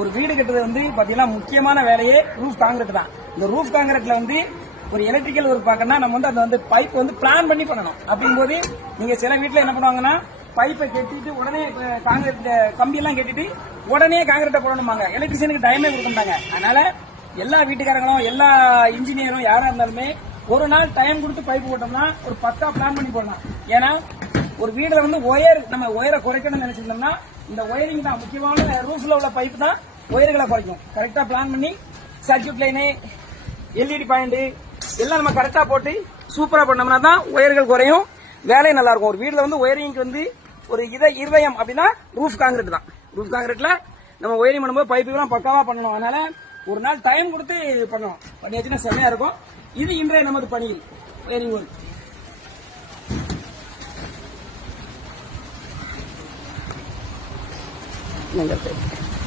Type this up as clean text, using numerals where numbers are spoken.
ஒரு வீடு கட்டுறது வந்து பாத்தீங்கன்னா முக்கியமான வேலையே ரூஃப் காங்கிரீட் தான். இந்த ரூஃப் காங்கிரீட்ல வந்து ஒரு எலக்ட்ரிக்கல் ஒர்க் பார்க்கணும்னா நம்ம வந்து அந்த வந்து பைப் வந்து பிளான் பண்ணி பண்ணணும். அப்படிங்கும்போது நீங்க சில வீட்டுல என்ன பண்ணுவாங்கன்னா பைப்பை கட்டிட்டு உடனே காங்கிரீட் கம்பி எல்லாம் கட்டிட்டு உடனே காங்கிரீட்டை போடணுமாங்க. எலக்ட்ரிஷியனுக்கு டைமே கொடுத்துட்டாங்க. அதனால எல்லா வீட்டுக்காரங்களும் எல்லா இன்ஜினியரும் யாரா இருந்தாலுமே ஒரு நாள் டைம் கொடுத்து பைப் போட்டோம்னா ஒரு 10 பிளான் பண்ணி போடலாம். ஏன்னா ஒரு வீடுல வந்து நம்ம ஒயரை குறைக்கணும்னு நினைச்சிருந்தோம்னா இந்த ஒயரிங் தான் முக்கியமான. ரூஃப்ல உள்ள பைப் தான் ஒயர்களை குறைக்கும். கரெக்டா பிளான் பண்ணி சர்க்யூட் லைனு எல்இடி பாயிண்ட் எல்லாம் நம்ம கரெக்டா போட்டு சூப்பரா பண்ணோம்னா தான் ஒயர்கள் குறையும், வேலை நல்லா இருக்கும். ஒரு வீடுல வந்து ஒயரிங்க்கு வந்து ஒரு இருதயம் அப்படின்னா ரூஃப் காங்கிரீட் தான். ரூஃப் காங்கிரீட்ல நம்ம ஒயரிங் பண்ணும்போது பைப்புலாம் பக்காவா பண்ணணும். அதனால ஒரு நாள் டைம் கொடுத்து பண்ணணும். பண்ணியாச்சுன்னா செமையா இருக்கும். இது இன்றைய நமது பணியில் ஒயரிங் ஒர்க்.